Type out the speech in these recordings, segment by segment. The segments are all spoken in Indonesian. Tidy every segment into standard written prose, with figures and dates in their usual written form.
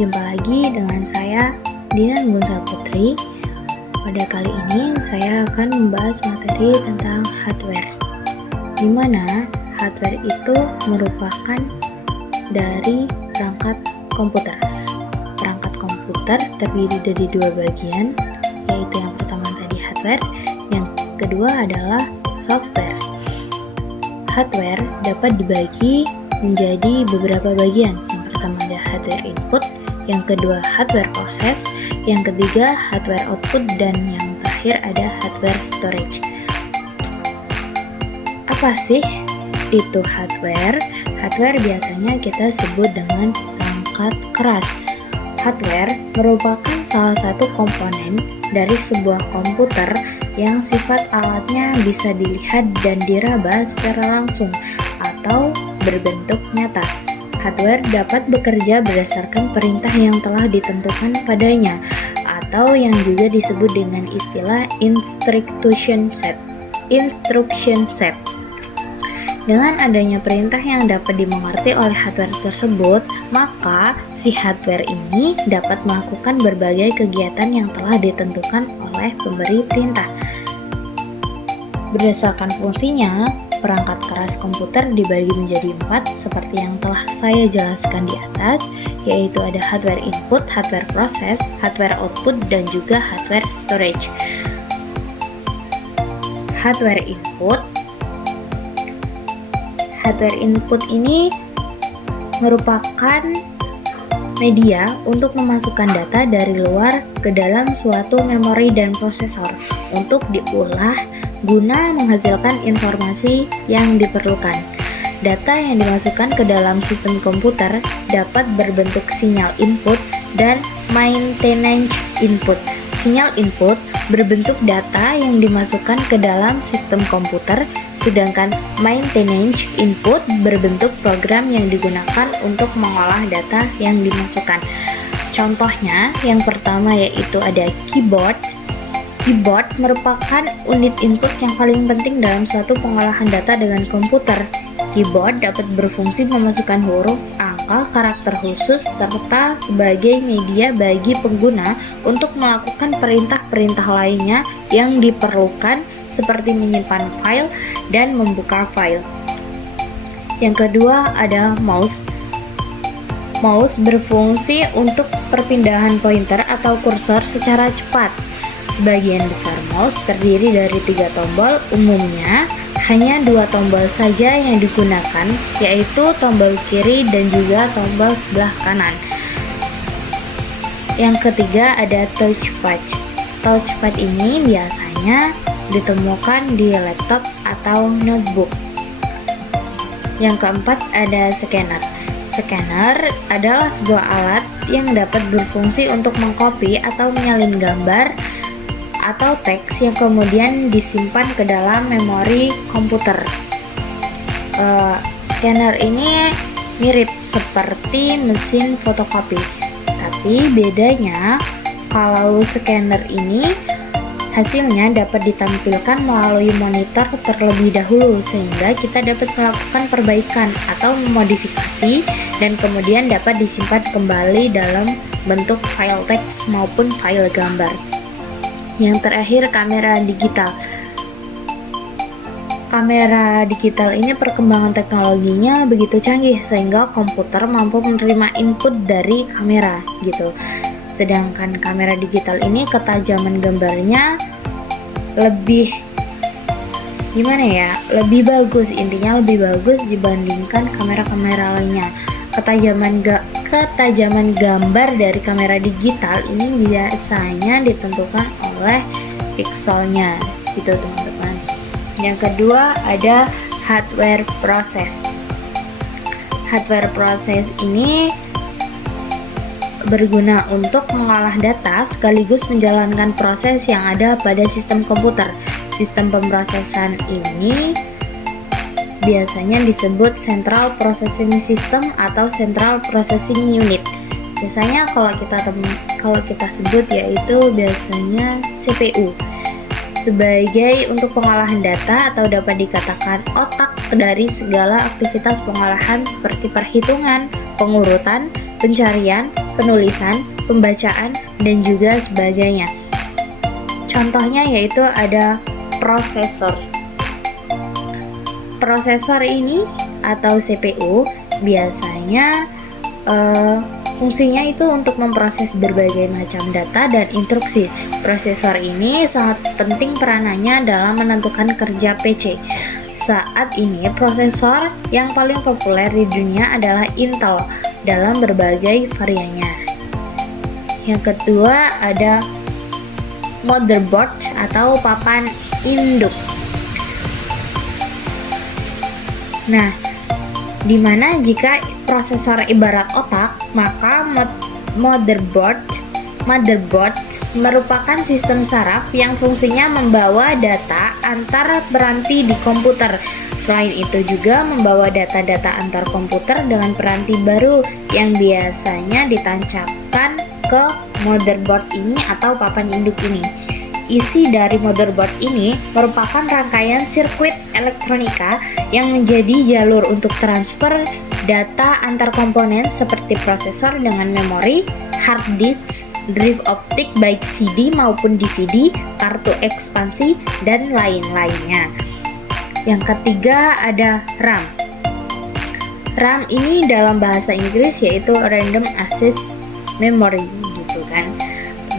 Jumpa lagi dengan saya, Dinan Gunsal Putri. Pada kali ini saya akan membahas materi tentang hardware, di mana hardware itu merupakan dari perangkat komputer. Perangkat komputer terdiri dari dua bagian, yaitu yang pertama tadi hardware, yang kedua adalah software. Hardware dapat dibagi menjadi beberapa bagian. Yang pertama ada hardware input, yang kedua hardware proses, yang ketiga hardware output, dan yang terakhir ada hardware storage. Apa sih itu hardware? Hardware biasanya kita sebut dengan perangkat keras. Hardware merupakan salah satu komponen dari sebuah komputer yang sifat alatnya bisa dilihat dan diraba secara langsung atau berbentuk nyata. Hardware dapat bekerja berdasarkan perintah yang telah ditentukan padanya, atau yang juga disebut dengan istilah instruction set. Dengan adanya perintah yang dapat dimengerti oleh hardware tersebut, maka si hardware ini dapat melakukan berbagai kegiatan yang telah ditentukan oleh pemberi perintah. Berdasarkan fungsinya, perangkat keras komputer dibagi menjadi 4 seperti yang telah saya jelaskan di atas, yaitu ada hardware input, hardware proses, hardware output, dan juga hardware storage. Hardware input ini merupakan media untuk memasukkan data dari luar ke dalam suatu memori dan prosesor untuk diolah guna menghasilkan informasi yang diperlukan. Data yang dimasukkan ke dalam sistem komputer dapat berbentuk sinyal input dan maintenance input. Sinyal input berbentuk data yang dimasukkan ke dalam sistem komputer, sedangkan maintenance input berbentuk program yang digunakan untuk mengolah data yang dimasukkan. Contohnya, yang pertama yaitu ada keyboard. Keyboard merupakan unit input yang paling penting dalam suatu pengolahan data dengan komputer. Keyboard dapat berfungsi memasukkan huruf, angka, karakter khusus, serta sebagai media bagi pengguna untuk melakukan perintah-perintah lainnya yang diperlukan seperti menyimpan file dan membuka file. Yang kedua ada mouse. Mouse berfungsi untuk perpindahan pointer atau kursor secara cepat. Sebagian besar mouse terdiri dari 3 tombol, umumnya hanya 2 tombol saja yang digunakan, yaitu tombol kiri dan juga tombol sebelah kanan. Yang ketiga ada touchpad. Touchpad ini biasanya ditemukan di laptop atau notebook. Yang keempat ada scanner. Scanner adalah sebuah alat yang dapat berfungsi untuk mengcopy atau menyalin gambar atau teks yang kemudian disimpan ke dalam memori komputer. Scanner ini mirip seperti mesin fotokopi, tapi bedanya kalau scanner ini hasilnya dapat ditampilkan melalui monitor terlebih dahulu, sehingga kita dapat melakukan perbaikan atau memodifikasi dan kemudian dapat disimpan kembali dalam bentuk file teks maupun file gambar. Yang terakhir, kamera digital. Kamera digital ini perkembangan teknologinya begitu canggih sehingga komputer mampu menerima input dari kamera gitu. Sedangkan kamera digital ini ketajaman gambarnya lebih bagus, intinya lebih bagus dibandingkan kamera-kamera lainnya. Ketajaman gambar dari kamera digital ini biasanya ditentukan oleh pixelnya gitu teman-teman. Yang kedua ada hardware proses. Hardware proses ini berguna untuk mengolah data sekaligus menjalankan proses yang ada pada sistem komputer. Sistem pemrosesan ini biasanya disebut Central Processing System atau Central Processing Unit. Biasanya kalau kita sebut yaitu biasanya CPU. Sebagai untuk pengolahan data atau dapat dikatakan otak dari segala aktivitas pengolahan seperti perhitungan, pengurutan, pencarian, penulisan, pembacaan, dan juga sebagainya. Contohnya yaitu ada prosesor. Prosesor ini atau CPU biasanya fungsinya itu untuk memproses berbagai macam data dan instruksi. Prosesor ini sangat penting peranannya dalam menentukan kerja PC. Saat ini prosesor yang paling populer di dunia adalah Intel dalam berbagai variannya. Yang kedua ada motherboard atau papan induk. Nah, dimana jika prosesor ibarat otak, maka motherboard merupakan sistem saraf yang fungsinya membawa data antar peranti di komputer. Selain itu juga membawa data-data antar komputer dengan peranti baru yang biasanya ditancapkan ke motherboard ini atau papan induk ini. Isi dari motherboard ini merupakan rangkaian sirkuit elektronika yang menjadi jalur untuk transfer data antar komponen seperti prosesor dengan memori, hard disk, drive optik baik CD maupun DVD, kartu ekspansi, dan lain-lainnya. Yang ketiga ada RAM. RAM ini dalam bahasa Inggris yaitu Random Access Memory gitu kan.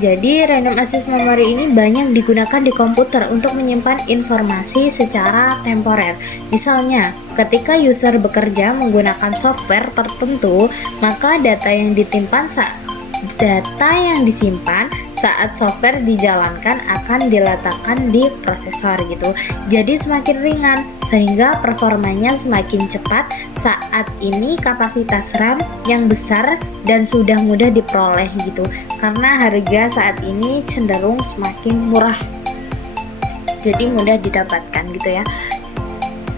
Jadi random access memory ini banyak digunakan di komputer untuk menyimpan informasi secara temporer. Misalnya, ketika user bekerja menggunakan software tertentu, maka data yang disimpan saat software dijalankan akan diletakkan di prosesor gitu. Jadi semakin ringan sehingga performanya semakin cepat. Saat ini kapasitas RAM yang besar dan sudah mudah diperoleh gitu. Karena harga saat ini cenderung semakin murah. Jadi mudah didapatkan gitu ya.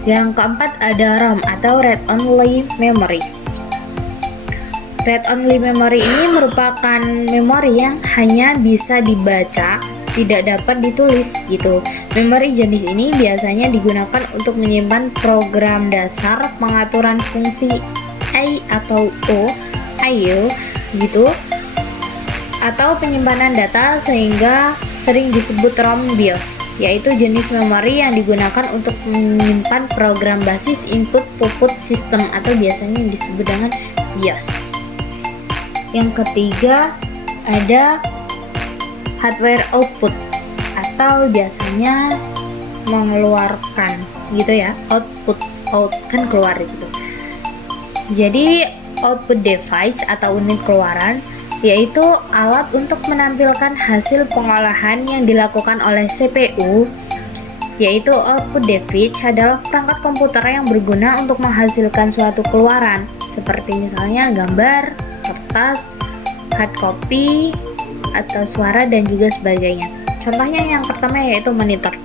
Yang keempat ada ROM atau Read Only Memory. Read Only Memory ini merupakan memori yang hanya bisa dibaca, tidak dapat ditulis gitu. Memori jenis ini biasanya digunakan untuk menyimpan program dasar pengaturan fungsi I atau O, IO gitu, atau penyimpanan data sehingga sering disebut ROM BIOS, yaitu jenis memori yang digunakan untuk menyimpan program basis input-output system atau biasanya yang disebut dengan BIOS. Yang ketiga ada hardware output atau biasanya mengeluarkan gitu ya, output kan keluar gitu. Jadi output device atau unit keluaran yaitu alat untuk menampilkan hasil pengolahan yang dilakukan oleh CPU. Yaitu output device adalah perangkat komputer yang berguna untuk menghasilkan suatu keluaran seperti misalnya gambar, kertas, hard copy, atau suara dan juga sebagainya. Contohnya yang pertama yaitu monitor.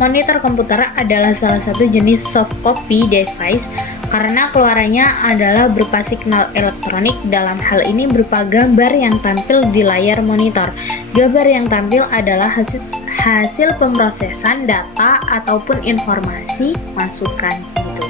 Monitor komputer adalah salah satu jenis soft copy device karena keluarannya adalah berupa signal elektronik. Dalam hal ini berupa gambar yang tampil di layar monitor. Gambar yang tampil adalah hasil pemrosesan data ataupun informasi masukan gitu.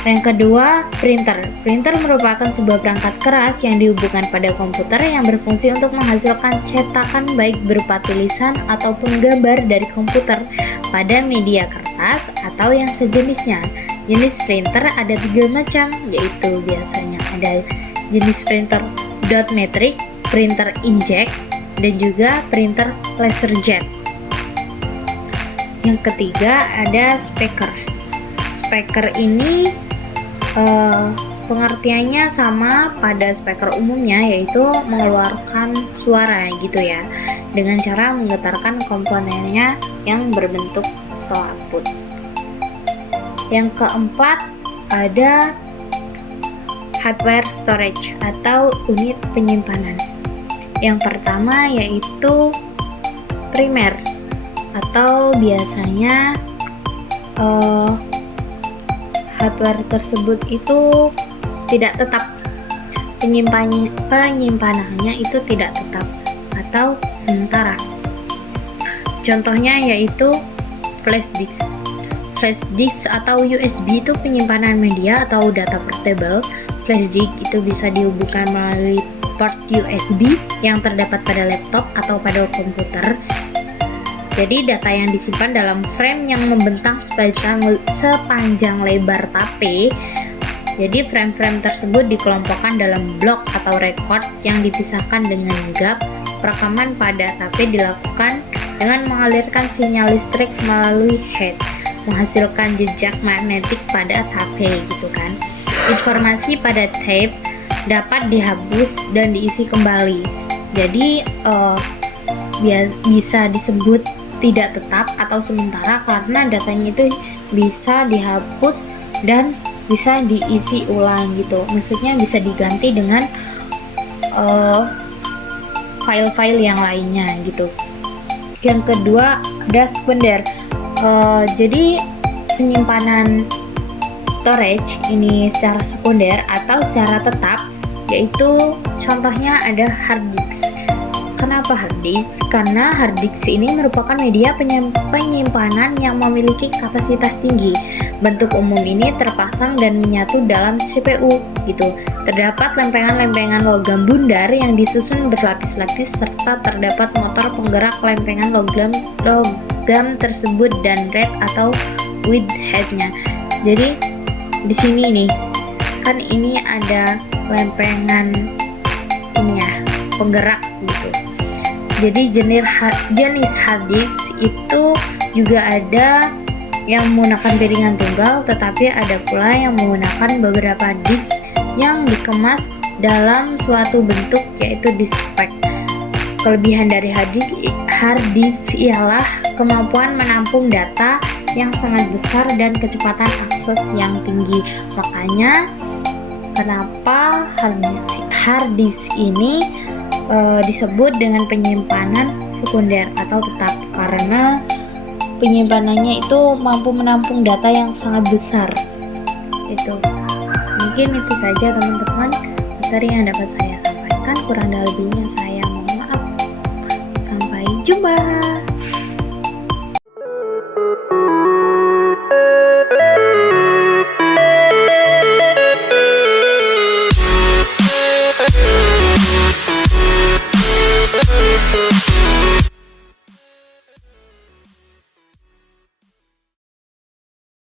Yang kedua, printer. Printer merupakan sebuah perangkat keras yang dihubungkan pada komputer yang berfungsi untuk menghasilkan cetakan baik berupa tulisan ataupun gambar dari komputer pada media kertas atau yang sejenisnya. Jenis printer ada 3 macam, yaitu biasanya ada jenis printer dot matrix, printer inkjet, dan juga printer laserjet. Yang ketiga ada speaker. Speaker ini pengertiannya sama pada speaker umumnya, yaitu mengeluarkan suara gitu ya, dengan cara menggetarkan komponennya yang berbentuk selaput. Yang keempat ada hardware storage atau unit penyimpanan. Yang pertama yaitu primer atau biasanya hardware tersebut itu tidak tetap, penyimpanannya itu tidak tetap atau sementara. Contohnya yaitu flash disk. Flash disk atau USB itu penyimpanan media atau data portable. flash disk itu bisa dihubungkan melalui port USB yang terdapat pada laptop atau pada komputer. Jadi data yang disimpan dalam frame yang membentang sepanjang lebar tape. Jadi frame-frame tersebut dikelompokkan dalam blok atau record yang dipisahkan dengan gap. Perekaman pada tape dilakukan dengan mengalirkan sinyal listrik melalui head, menghasilkan jejak magnetik pada tape gitu kan. Informasi pada tape dapat dihapus dan diisi kembali. Jadi bisa disebut tidak tetap atau sementara karena datanya itu bisa dihapus dan bisa diisi ulang gitu. Maksudnya bisa diganti dengan file-file yang lainnya gitu. Yang kedua ada sekunder. Jadi penyimpanan storage ini secara sekunder atau secara tetap, yaitu contohnya ada hard disk. Kenapa hard disk? Karena hard disk ini merupakan media penyimpanan yang memiliki kapasitas tinggi. Bentuk umum ini terpasang dan menyatu dalam CPU gitu. Terdapat lempengan-lempengan logam bundar yang disusun berlapis-lapis serta terdapat motor penggerak lempengan logam tersebut dan red atau with head-nya. Jadi di sini nih kan ini ada lempengan ini ya, penggerak gitu. Jadi jenis hard disk itu juga ada yang menggunakan piringan tunggal, tetapi ada pula yang menggunakan beberapa disk yang dikemas dalam suatu bentuk yaitu disk pack. Kelebihan dari hard disk ialah kemampuan menampung data yang sangat besar dan kecepatan akses yang tinggi. Makanya kenapa hard disk ini disebut dengan penyimpanan sekunder atau tetap, karena penyimpanannya itu mampu menampung data yang sangat besar. Itu mungkin itu saja teman-teman materi yang dapat saya sampaikan. Kurang dan lebihnya saya mohon maaf. Sampai jumpa.